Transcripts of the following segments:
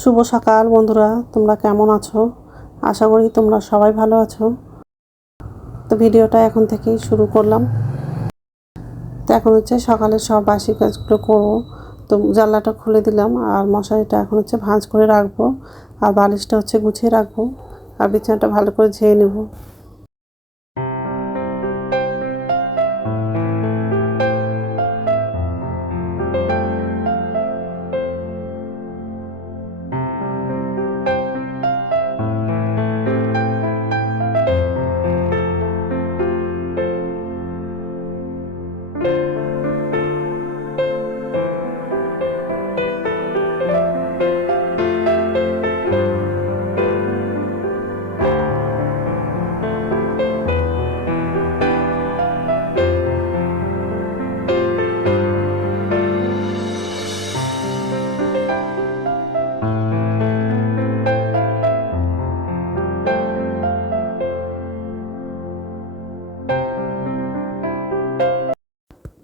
শুভ সকাল বন্ধুরা, তোমরা কেমন আছো? আশা করি তোমরা সবাই ভালো আছো। তো ভিডিওটা এখন থেকেই শুরু করলাম। তো এখন সকালের সব বাসি কাজগুলো করবো। তো জানলাটা খুলে দিলাম আর মশারিটা এখন ভাঁজ করে রাখবো, আর বালিশটা গুছিয়ে রাখবো, আর বিছানাটা ভালো করে ঝেড়ে নেবো।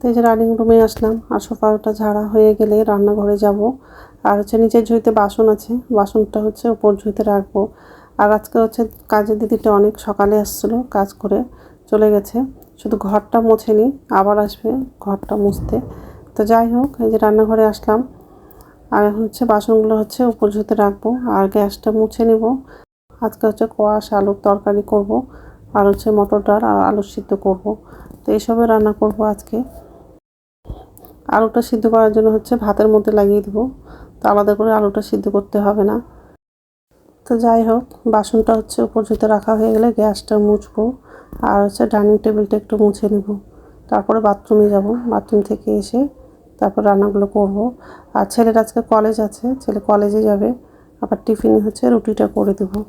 তো এই যে রানিং রুমে আসলাম, আর সোফাটা ঝাড়া হয়ে গেলে রান্নাঘরে যাব। আর নিচের ঝুড়িতে বাসন আছে, বাসনটা উপর ঝুড়িতে রাখবো। আর আজকে কাজের দিদিটা অনেক সকালে আসছিলো, কাজ করে চলে গেছে, শুধু ঘরটা মোছেনি, আবার আসবে ঘরটা মুছতে। তো যাই হোক, এই যে রান্নাঘরে আসলাম, আর এখন বাসনগুলো উপর ঝুড়িতে রাখবো, আর গ্যাসটা মুছে নিব। আজকে কোয়াশ আলুর তরকারি করব, আর মটর ডাল আর আলু সিদ্ধ করব। তো এইসবে রান্না করব আজকে। আলুটা সিদ্ধ করার জন্য ভাতের মধ্যে লাগিয়ে দেবো, তো আলাদা করে আলুটা সিদ্ধ করতে হবে না। তো যাই হোক, বাসনটা উপর ঝুড়িতে রাখা হয়ে গেলে গ্যাসটা মুছবো, আর ডাইনিং টেবিলটা একটু মুছে নেব। তারপরে বাথরুমে যাব, বাথরুম থেকে এসে তারপর রান্নাগুলো করব। আর ছেলের আজকে কলেজ আছে, ছেলে কলেজে যাবে, আবার টিফিনে রুটিটা করে দেবো।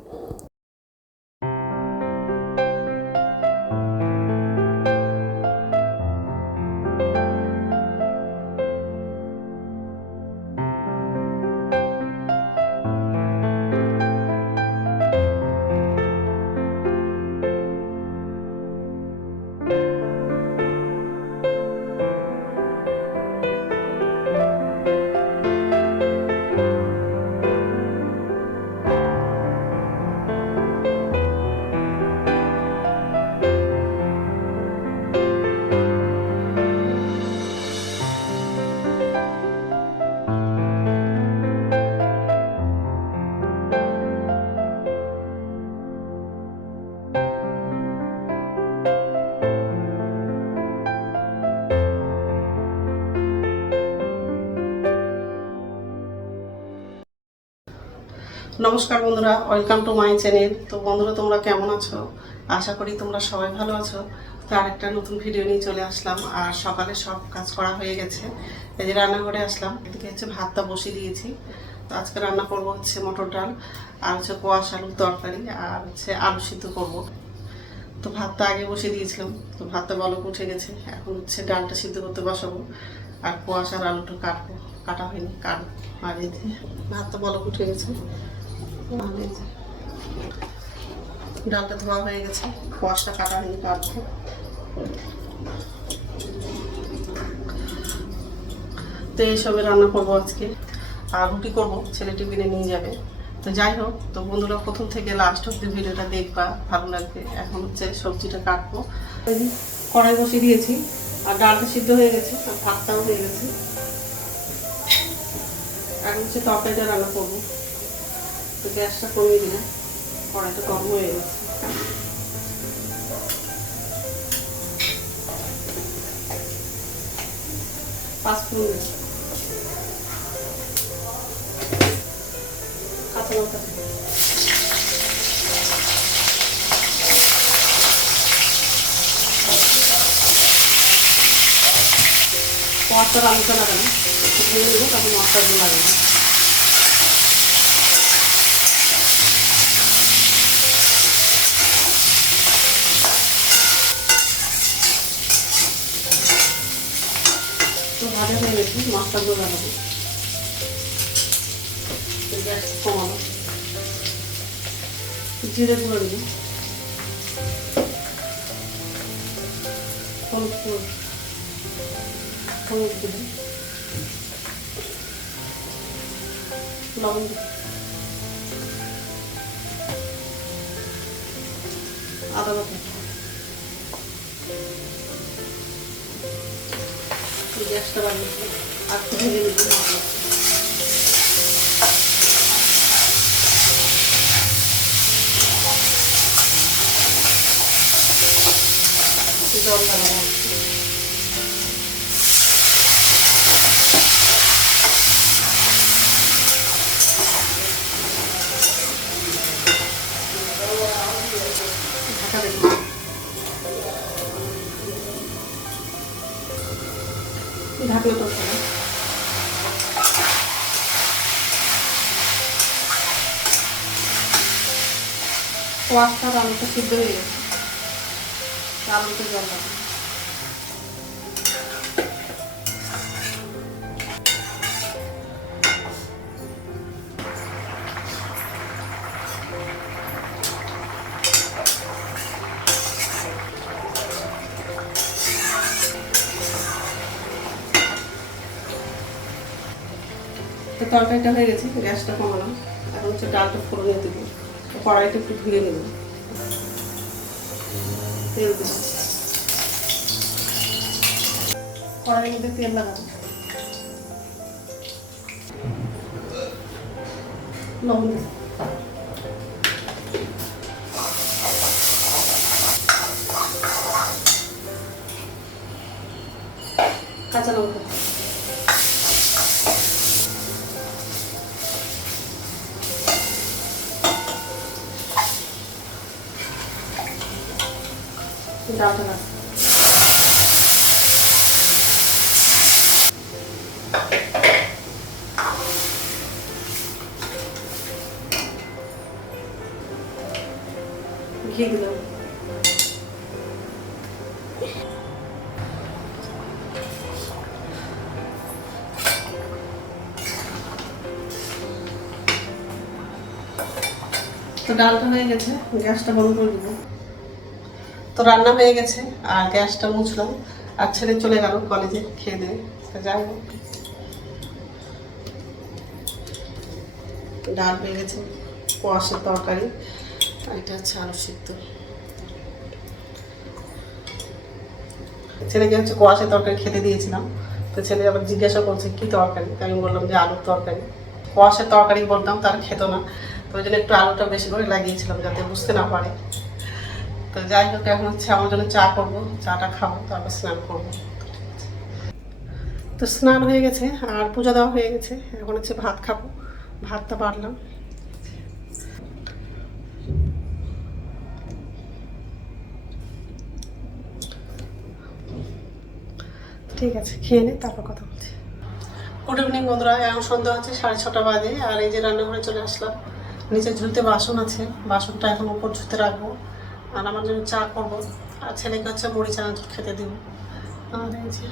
নমস্কার বন্ধুরা, ওয়েলকাম টু মাই চ্যানেল। তো বন্ধুরা, তোমরা কেমন আছো? আশা করি তোমরা সবাই ভালো আছো। তো আরেকটা নতুন ভিডিও নিয়ে চলে আসলাম, আর সকালে সব কাজ করা হয়ে গেছে। এই যে রান্নাঘরে আসলাম, এদিকে ভাতটা বসিয়ে দিয়েছি। তো আজকে রান্না করবো মটর ডাল, আর কোয়াশ আলুর তরকারি, আর আলু সিদ্ধ করবো। তো ভাতটা আগে বসিয়ে দিয়েছিলাম, তো ভাতটা বলক উঠে গেছে। এখন ডালটা সিদ্ধ করতে বসাবো, আর কোয়াশ আর আলুটা কাটবো, কাটা হয়নি, কাটবো। আর এই ভাতটা বলক উঠে গেছে, ডালটা ধোয়া হয়ে গেছে, কোয়াশটা কাটা হয়নি, কাটবো। তো এইসবে রান্না করবো আজকে, আর রুটি করবো, ছেলে টিফিনে নিয়ে যাবে। তো যাই হোক, তো বন্ধুরা প্রথম থেকে লাস্ট অব্দি ভিডিওটা দেখবা, ভালো লাগবে। এখন সবজিটা কাটবো। কড়াই বসিয়ে দিয়েছি, আর ডালটা সিদ্ধ হয়ে গেছে, আর ভাতটাও হয়ে গেছে। এখন তরকারিটা রান্না করবো। তো গ্যাসটা কমিয়ে দিলাম, কড়াইটা গরম হয়ে গেছে। পাঁচফোড়ন দিচ্ছি, কাঁচা লঙ্কা মশলার আলুটা লাগানো, একটু ভেঙে দেবো, তারপর মশলাগুলো লাগানো। ভাজা হয়ে গেছে, মশলাগুলো লাগাবো। গ্যাস কমানো, জিরে গুঁড়ো দেবো, হলুদ দেবো, লবণ দেবো, আদা বাটা, গ্যাসটা বাড়িয়েছি আর একটু ভেজে নেব। জল লাগাবো, ঢাকা দেবো। ঢাকনা তো কোয়াশটা আর আলুটা সিদ্ধ হয়ে গেছে, আলুতে জল লাগবে। তো তরকারিটা হয়ে গেছে, গ্যাসটা কমালাম। এখন হচ্ছে ডালটা ফোড়নে দেবো, কড়াইটা একটু ধুয়ে নেব। তেল দেব, কড়াইয়ের মধ্যে তেল লাগাবো, লবণ দেব, কাঁচা লঙ্কা, ডালটা রাখবো। ঘি দিলাম, তো ডালটা হয়ে গেছে, গ্যাসটা বন্ধ করে দেবো। তো রান্না হয়ে গেছে আর গ্যাসটা মুছলাম, আর ছেলে চলে গেল কলেজে খেয়ে দেবে। তো যাই হোক, ডাল হয়ে গেছে, কোয়াশের তরকারি, আর এটা হচ্ছে আলু সিদ্ধ। ছেলেকে হচ্ছে কোয়াশের তরকারি খেতে দিয়েছিলাম, তো ছেলে আবার জিজ্ঞাসা করছে কী তরকারি, আমি বললাম যে আলুর তরকারি। কোয়াশের তরকারি বলতাম, তার খেত না, তো ওই জন্য একটু আলুটা বেশি করে লাগিয়েছিলাম যাতে বুঝতে না পারে। তো যাই হোক, এখন হচ্ছে আমার জন্য চা করবো, চাটা খাবো, তারপর স্নান করবো। তো স্নান হয়ে গেছে আর পূজা দেওয়া হয়ে গেছে, এখন হচ্ছে ভাত খাবো। ভাতটা বাড়লাম, ঠিক আছে, খেয়ে নে, তারপর কথা বলছি। গুড ইভিনিং বন্ধুরা, এখন সন্ধ্যা হচ্ছে 6:30 বাজে, আর এই যে রান্নাঘরে চলে আসলাম। নিচে ঝুলতে বাসন আছে, বাসনটা এখন উপর ঝুলতে রাখবো, আর আমার জন্য চা করবো, আর ছেলেকে হচ্ছে মুড়ি চানাচুর খেতে দিব। আর এই যে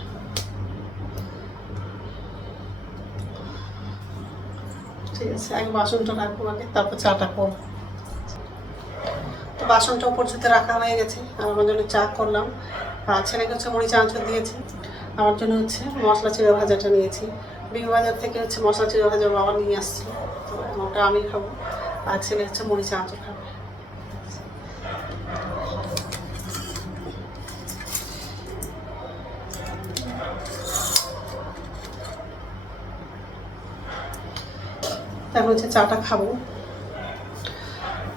ঠিক আছে, আগে বাসনটা রাখবো আগে, তারপর চাটা করবো। তো বাসনটা উপর ঝুলতে রাখা হয়ে গেছে, আর আমার জন্য চা করলাম, আর ছেলেকে হচ্ছে মুড়ি চানাচুর দিয়েছি। আমার জন্য হচ্ছে মশলা চিড়া ভাজাটা নিয়েছি, বিগ বাজার থেকে হচ্ছে মশলা চিড়া ভাজা বাবা নিয়ে আসছিল, তো ওটা আমি খাবো, আর ছেলে হচ্ছে মুড়ি চানাচুর খাবে। তারপর হচ্ছে চাটা খাবো,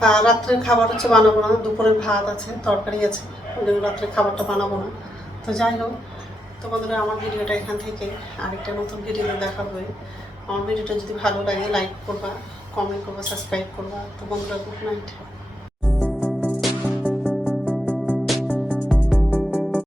আর রাত্রের খাবার হচ্ছে বানাবো না, দুপুরের ভাত আছে, তরকারি আছে, ওই জন্য রাত্রের খাবারটা বানাবো না। তো যাই হোক, তো বন্ধুরা আমার ভিডিওটা এখান থেকে আরেকটা নতুন ভিডিও দেখা হবে। আমার ভিডিওটা যদি ভালো লাগে লাইক করবা, কমেন্ট করবা, সাবস্ক্রাইব করবা। তো বন্ধুরা, গুড নাইট।